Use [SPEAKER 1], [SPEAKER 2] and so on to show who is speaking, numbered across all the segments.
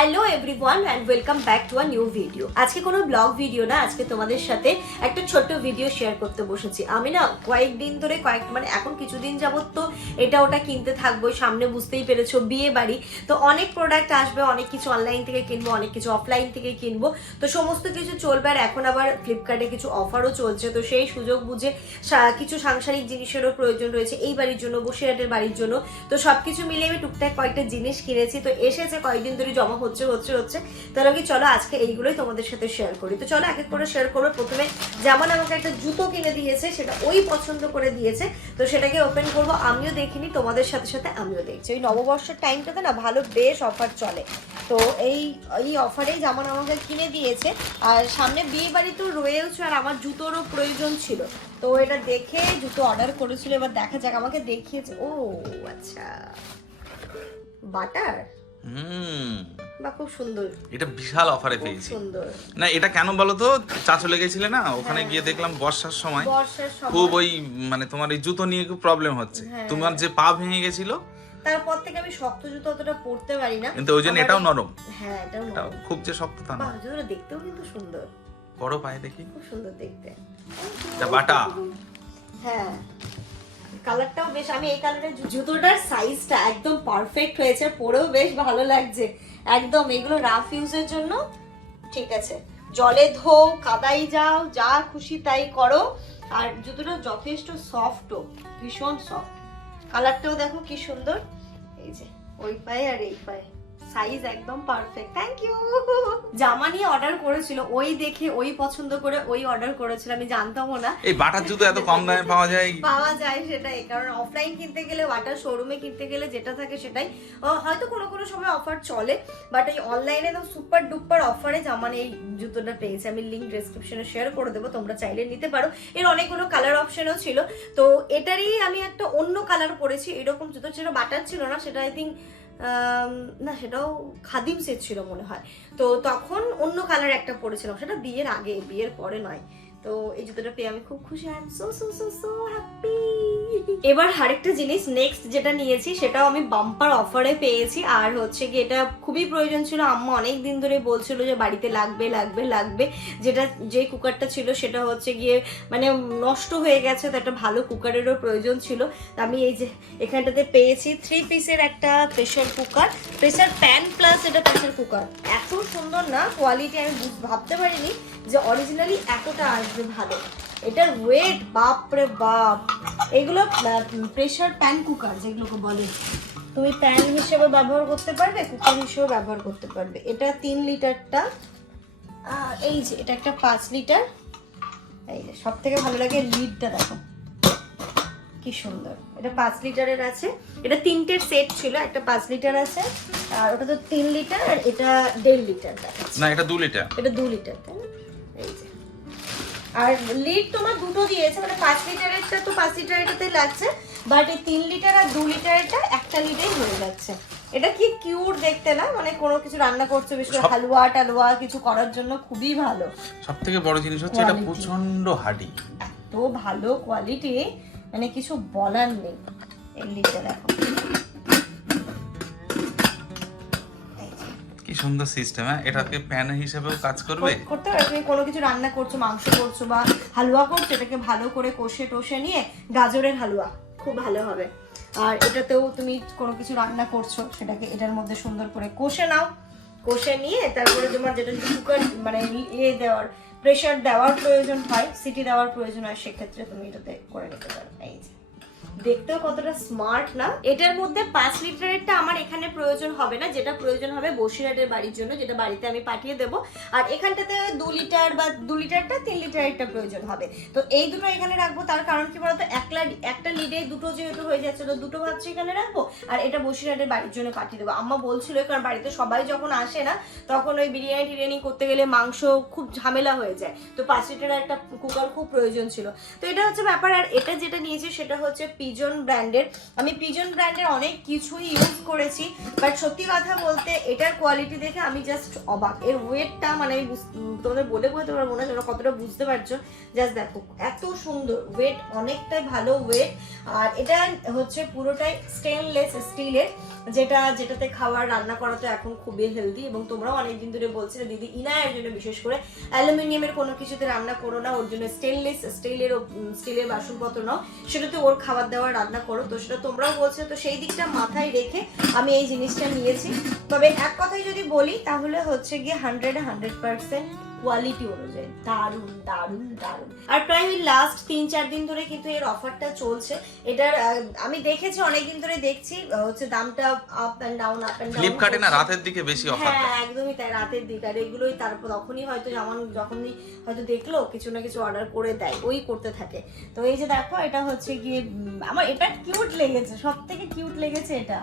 [SPEAKER 1] Hello everyone and welcome back to a new video আজকে কোনো blog video না, আজকে তোমাদের সাথে একটা ছোট্ট ভিডিও শেয়ার করতে বসেছি। আমি না কয়েকদিন ধরে কয়েক মানে এখন কিছুদিন যাবৎ তো এটা ওটা কিনতে থাকব সামনে বুঝতেই পেরেছ বিয়ে বাড়ি তো অনেক প্রোডাক্ট আসবে, অনেক কিছু অনলাইন থেকে কিনবো, অনেক কিছু অফলাইন থেকে কিনবো। তো সমস্ত কিছু চলবে আর এখন আবার ফ্লিপকার্টে কিছু অফারও চলছে। তো সেই সুযোগ বুঝে কিছু সাংসারিক জিনিসেরও প্রয়োজন রয়েছে এই বাড়ির জন্য, বসিরহাটের বাড়ির জন্য। তো সব কিছু মিলিয়ে আমি টুকটাক কয়েকটা জিনিস কিনেছি। তো এসেছে কয়েকদিন ধরে জমা হচ্ছে হচ্ছে হচ্ছে। তাহলে কি চলো আজকে এইগুলোই তোমাদের সাথে শেয়ার করি। তো চলো এক এক করে শেয়ার করব। প্রথমে যেমন আমাকে একটা জুতো কিনে দিয়েছে, সেটা ওই পছন্দ করে দিয়েছে, তো সেটাকে ওপেন করব। আমিও দেখিনি, তোমাদের সাথে সাথে আমিও দেখছি। ওই নববর্ষের টাইমটাতে না ভালো বেশ অফার চলে। তো এই এই অফারেই যেমন আমাকে কিনে দিয়েছে, আর সামনে বিয়ে বাড়ি তো রয়েছে আর আমার জুতোরও প্রয়োজন ছিল। তো এটা দেখে জুতো অর্ডার করেছিল, এবার দেখা যাক, আমাকে দেখিয়েছে। ও আচ্ছা। বাটার? বা খুব সুন্দর।
[SPEAKER 2] এটা বিশাল অফারে পেয়েছি। না এটা কেন বলো তো? চা চলে গেছিলে না? ওখানে। গিয়ে দেখলাম বর্ষার সময়। খুব ওই মানে তোমার এই জুতো নিয়ে খুব প্রবলেম হচ্ছে।
[SPEAKER 1] হ্যাঁ।
[SPEAKER 2] তোমার যে পা ভেঙে গেছিল?
[SPEAKER 1] তারপর থেকে আমি শক্ত জুতো অতটা পরতে পারি না।
[SPEAKER 2] কিন্তু ওই জন্য এটাও নরম।
[SPEAKER 1] হ্যাঁ এটাও নরম।
[SPEAKER 2] খুব যে শক্ত তা না।
[SPEAKER 1] জুতোটা দেখতেও কিন্তু সুন্দর।
[SPEAKER 2] বড় পায়ে দেখি।
[SPEAKER 1] খুব সুন্দর দেখতে।
[SPEAKER 2] এটা বাটা।
[SPEAKER 1] হ্যাঁ। কালারটাও বেশ, আমি এই কালারের জুতোটার সাইজটা একদম পারফেক্ট হয়েছে, পরেও বেশ ভালো লাগছে। একদম, এগুলো রাফ ইউজের জন্য ঠিক আছে। জলে ধো কাদাই যাও, যা খুশি তাই করো। আর জুতোটা যথেষ্ট সফটও ভীষণ সফট কালারটাও দেখো কি সুন্দর। এই যে, ওই পায়ে আর এই পায়ে। সাইজ একদম পারফেক্ট থ্যাংক ইউ জামা নিয়ে অর্ডার করেছিল ওই দেখে ওই পছন্দ করে ওই অর্ডার করেছিল আমি জানতামও না।
[SPEAKER 2] এই বাটার জুতো এত কম দামে পাওয়া যায়?
[SPEAKER 1] পাওয়া যায় সেটাই কারণ অফলাইন কিনতে গেলে ওয়াটার শোরুমে কিনতে গেলে যেটা থাকে সেটাই। হয়তো কোনো কোনো সময় অফার চলে বাট এই অনলাইনে তো সুপার ডুপার অফারে জামান এই জুতোটা পেয়েছে। আমি লিঙ্ক ডেসক্রিপশনে শেয়ার করে দেবো তোমরা চাইলে নিতে পারো। এর অনেকগুলো কালার অপশনও ছিল। তো এটারই আমি একটা অন্য কালার পরেছি এরকম জুতো সেটা বাটার ছিল না সেটা আই থিঙ্ক না, সেটাও খাদিম সেট ছিল মনে হয়। তো তখন অন্য কালার একটা পরেছিলাম। সেটা বিয়ের আগে, বিয়ের পরে নয়। তো এই জুতোটা পেয়ে আমি খুব খুশি। I am so so so so happy এবার আরেকটা জিনিস নেক্সট যেটা নিয়েছি, সেটাও আমি বাম্পার অফারে পেয়েছি। আর হচ্ছে কি এটা খুবই প্রয়োজন ছিল। আম্মা অনেক দিন ধরে বলছিল যে, বাড়িতে লাগবে লাগবে লাগবে। যেটা, যে কুকারটা ছিল, সেটা হচ্ছে গিয়ে মানে নষ্ট হয়ে গেছে। তো একটা ভালো কুকারেরও প্রয়োজন ছিল। তো আমি এই যে এখানটাতে পেয়েছি। থ্রি পিসের একটা pressure cooker pressure pan plus এটা প্রেশার কুকার এত সুন্দর না? কোয়ালিটি আমি ভাবতে পারিনি যে অরিজিনালি এতটা আসবে ভালো। এটার ওয়েট বাপরে বাপ। এগুলো প্রেশার প্যান কুকার যেগুলোকে বলে। তুমি প্যান হিসেবে ব্যবহার করতে পারবে কুকার হিসেবে ব্যবহার করতে পারবে। এটা তিন লিটারটা। এই যে এটা একটা পাঁচ লিটার। এই যে সব থেকে ভালো লাগে লিডটা দেখো। কি সুন্দর। এটা পাঁচ লিটারের আছে। এটা তিনটের সেট ছিল একটা পাঁচ লিটার আছে আর ওটা তো তিন লিটার আর এটা দেড় লিটার
[SPEAKER 2] না এটা দু লিটার।
[SPEAKER 1] এটা দু লিটার তাই না? এই যে আর লিড তোমার দুটো দিয়েছে মানে পাঁচ লিটারেরটা তো পাঁচ লিটারেরটাতে লাগছে বাট এই তিন লিটার আর দু লিটারেরটা একটা লিটারেই হয়ে যাচ্ছে। এটা কি কিউট দেখতে না? মানে কোনো কিছু রান্না করছ করে হালুয়া টালুয়া কিছু করার জন্য খুবই ভালো।
[SPEAKER 2] সব থেকে বড় জিনিস হচ্ছে এটা প্রচণ্ড হাডি
[SPEAKER 1] এত ভালো কোয়ালিটি মানে কিছু বলার নেই এই লিডটা দেখো।
[SPEAKER 2] সুন্দর সিস্টেম হ্যাঁ? এটাকে প্যান হিসেবেও কাজ করবে?
[SPEAKER 1] কর- করতে পারো, তুমি কোনো কিছু রান্না করছ, মাংস করছ বা হালুয়া করছ, এটাকে ভালো করে কষে টষে নিয়ে গাজরের হালুয়া, খুব ভালো হবে। আর এটাতেও তুমি কোনো কিছু রান্না করছ, সেটাকে এটার মধ্যে সুন্দর করে কষে নাও। কষে নিয়ে তারপরে তোমার যেটা কুকার মানে ইয়ে দেওয়ার প্রেশার দেওয়ার প্রয়োজন হয় সিটি দেওয়ার প্রয়োজন হয়, সেক্ষেত্রে তুমি এটাতে করে নিতে পারো। এই যে। দেখতেও কতটা স্মার্ট না? এটার মধ্যে পাঁচ লিটারেরটা আমার এখানে প্রয়োজন হবে না, যেটা প্রয়োজন হবে বসিরহাটের বাড়ির জন্য, যেটা বাড়িতে আমি পাঠিয়ে দেব। আর এখানটাতে দু লিটার বা দু লিটারটা তিন লিটারেরটা প্রয়োজন হবে। তো এই দুটো এখানে রাখব, তার কারণ কি বলতো, একলা একটা লিডে দুটো যেহেতু হয়ে যাচ্ছে, তো দুটো ভাবছি এখানে রাখব, আর এটা বসিরহাটের বাড়ির জন্য পাঠিয়ে দেবো। আম্মা বলছিল কারণ বাড়িতে সবাই যখন আসে না, তখন ওই বিরিয়ানি টিরিয়ানি করতে গেলে মাংস খুব ঝামেলা হয়ে যায়। তো পাঁচ লিটারের একটা কুকার খুব প্রয়োজন ছিল। তো এটা হচ্ছে ব্যাপার, আর এটা যেটা নিয়েছি সেটা হচ্ছে পি পিজন ব্র্যান্ডের আমি পিজন ব্র্যান্ডের অনেক কিছুই ইউজ করেছি বাট সত্যি কথা বলতে এটার কোয়ালিটি দেখে আমি জাস্ট অবাক। এর ওয়েটটা মানে আমি তোমাদের বলে বলতে পারব না, তোমরা কতটা বুঝতে পারছ? জাস্ট দেখো, এত সুন্দর ওয়েট অনেকটাই ভালো ওয়েট আর এটা হচ্ছে পুরোটাই স্টেনলেস স্টিলের যেটা, যেটাতে খাবার রান্না করা তো এখন খুবই হেলদি এবং তোমরাও অনেকদিন ধরে বলছিলে, দিদি, ইনায়ের জন্য বিশেষ করে অ্যালুমিনিয়ামের কোনো কিছুতে রান্না করো না, ওর জন্য স্টেনলেস স্টিলের স্টিলের বাসনপত্র নাও। সেটাতে ওর খাবার দাবার রান্না করো, তো সেটা তোমরাও বলছো, তো সেই দিকটা মাথায় রেখে আমি এই জিনিসটা নিয়েছি। তবে এক কথাই যদি বলি, তাহলে হচ্ছে গিয়ে হান্ড্রেড হান্ড্রেড পার্সেন্ট কোয়ালিটি অনুযায়ী। দারুণ দারুণ দারুণ। আর প্রায় ওই লাস্ট তিন চার দিন ধরে কিন্তু এর অফারটা চলছে। এটার আমি দেখেছি অনেকদিন ধরে দেখছি হচ্ছে দামটা up and down up and down
[SPEAKER 2] ফ্লিপকার্টে না রাতের দিকে বেশি অফার
[SPEAKER 1] হ্যাঁ একদমই তাই রাতের দিক। আর এগুলোই তারপর তখনই হয়তো যেমন যখনই হয়তো দেখল কিছু না কিছু অর্ডার করে দেয়। ওই করতে থাকে। তো এই যে দেখো এটা হচ্ছে গিয়ে আমার এটা কিউট লেগেছে সব থেকে কিউট লেগেছে এটা।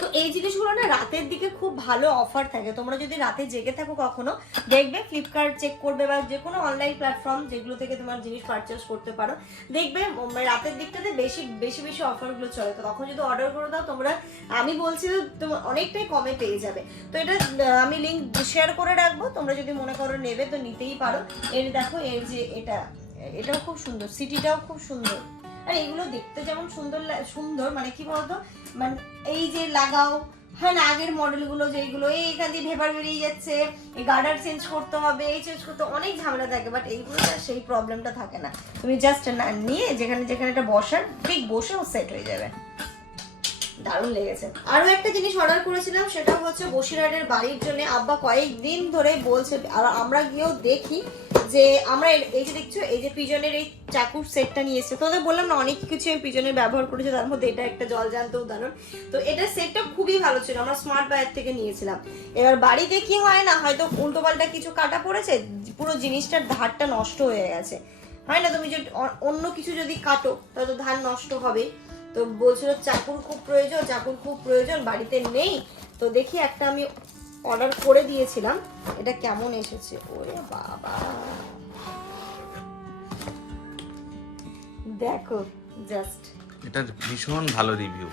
[SPEAKER 1] তো এই জিনিসগুলো না রাতের দিকে খুব ভালো অফার থাকে। তোমরা যদি রাতে জেগে থাকো কখনো, দেখবে ফ্লিপকার্ট চেক করবে বা যে কোনো অনলাইন প্ল্যাটফর্ম যেগুলো থেকে তোমার জিনিস পারচেস করতে পারো, দেখবে রাতের দিকটাতে বেশি বেশি বেশি অফারগুলো চলে। তো তখন যদি অর্ডার করে দাও, তোমরা, আমি বলছি তোমার অনেকটাই কমে পেয়ে যাবে। তো এটা আমি লিঙ্ক শেয়ার করে রাখব, তোমরা যদি মনে করো নেবে, তো নিতেই পারো। এর দেখো, এর যে এটা, এটাও খুব সুন্দর সিটিটাও খুব সুন্দর। আর, এগুলো দেখতে যেমন সুন্দর সুন্দর মানে কি বলতো? মানে এই যে লাগাও হ্যাঁ না, আগের মডেলগুলো যেগুলো এই এখান দিয়ে ভেবার বেরিয়ে যাচ্ছে, এই গার্ডার চেঞ্জ করতে হবে, এই চেঞ্জ করতে অনেক ঝামেলা থাকে বাট এইগুলো সেই প্রবলেমটা থাকে না। তুমি জাস্ট না, নিয়ে যেখানে যেখানে এটা বসার, ঠিক বসেও সেট হয়ে যাবে। দারুণ লেগেছে। আরও একটা জিনিস অর্ডার করেছিলাম, সেটা হচ্ছে বসিরহাটের বাড়ির জন্য আব্বা কয়েকদিন ধরে বলছে, আর আমরা গিয়েও দেখি যে আমরা এই যে দেখছ, এই যে পিজনের এই চাকুর সেটটা নিয়েছে তোদের বললাম না, অনেক কিছু এই পিজনের ব্যবহার করেছে, তার মধ্যে এটা একটা জল জান্ত উদাহরণ। তো এটা সেটটা খুবই ভালো ছিল, আমরা স্মার্ট বায়ার থেকে নিয়েছিলাম। এবার বাড়িতে কি হয় না, হয়তো উল্টো পাল্টা কিছু কাটা পড়েছে, পুরো জিনিসটার ধারটা নষ্ট হয়ে গেছে। হয় না, তুমি যদি অন্য কিছু যদি কাটো, তাহলে তো ধান নষ্ট হবে তো বলছিল চাকুর খুব প্রয়োজন চাকুর খুব প্রয়োজন বাড়িতে নেই। তো দেখি একটা আমি অর্ডার করে দিয়েছিলাম এটা কেমন এসেছে? ওরে বাবা! দেখো জাস্ট
[SPEAKER 2] এটার ভীষণ ভালো রিভিউ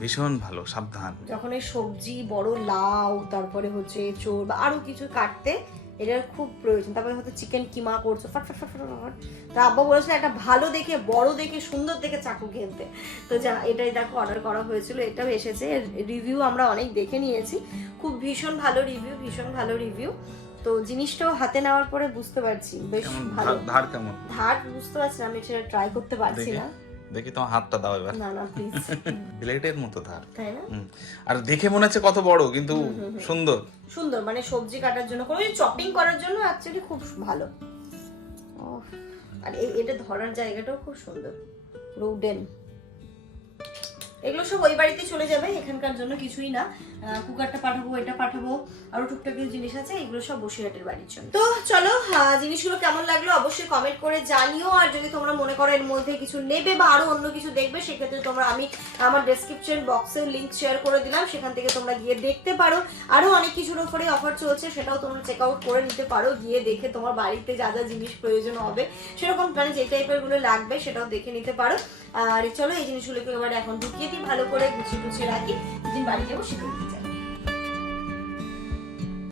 [SPEAKER 2] ভীষণ ভালো সাবধান।
[SPEAKER 1] যখন এই সবজি বড় লাউ তারপরে হচ্ছে চোর বা আরও কিছু কাটতে এটার খুব প্রয়োজন। তারপরে হয়তো চিকেন কিমা করছ ফট ফট ফট ফট। তা আব্বা বলেছিল একটা ভালো দেখে বড় দেখে সুন্দর দেখে চাকু কিনতে তো যা এটাই দেখো অর্ডার করা হয়েছিল এটাও এসেছে। রিভিউ আমরা অনেক দেখে নিয়েছি। খুব ভীষণ ভালো রিভিউ ভীষণ ভালো রিভিউ তো জিনিসটাও হাতে নেওয়ার পরে বুঝতে পারছি বেশ ভালো।
[SPEAKER 2] ধার- কেমন?
[SPEAKER 1] ধার বুঝতে পারছি না আমি সেটা ট্রাই করতে পারছি না।
[SPEAKER 2] দেখি তোমার হাতটা দাও এবার।
[SPEAKER 1] না না প্লিজ
[SPEAKER 2] ব্লেডের মতো ধার।
[SPEAKER 1] তাই না?
[SPEAKER 2] আর দেখে মনে হচ্ছে কত বড় কিন্তু সুন্দর।
[SPEAKER 1] সুন্দর মানে সবজি কাটার জন্য। কোনো চপিং করার জন্য অ্যাকচুয়ালি খুব ভালো। আর এই এটা ধরার জায়গাটাও খুব সুন্দর। রোডেন এগুলো সব ওই বাড়িতে চলে যাবে, এখানকার জন্য কিছুই না। কুকারটা পাঠাবো, এটা পাঠাবো, আরও টুকটাক কিছু জিনিস আছে, এগুলো সব বসিরহাটের বাড়ির জন্য। তো চলো জিনিসগুলো কেমন লাগল অবশ্যই কমেন্ট করে জানিও, আর যদি তোমরা মনে করো এর মধ্যে কিছু নেবে বা আরও অন্য কিছু দেখবে, সেক্ষেত্রে তোমরা আমি আমার ডেসক্রিপশন বক্সে লিঙ্ক শেয়ার করে দিলাম, সেখান থেকে তোমরা গিয়ে দেখতে পারো। আরও অনেক কিছুর উপরে অফার চলছে, সেটাও তোমরা চেক আউট করে নিতে পারো, গিয়ে দেখে তোমার বাড়িতে যা যা জিনিস প্রয়োজন হবে, সেরকম মানে যে টাইপেরগুলো লাগবে, সেটাও দেখে নিতে পারো। আর চলো এই জিনিসগুলোকে এবার এখন ঢুকিয়ে দিই, ভালো করে গুছিয়ে গুছিয়ে রাখি। যেদিন বাড়ি যাব সেদিন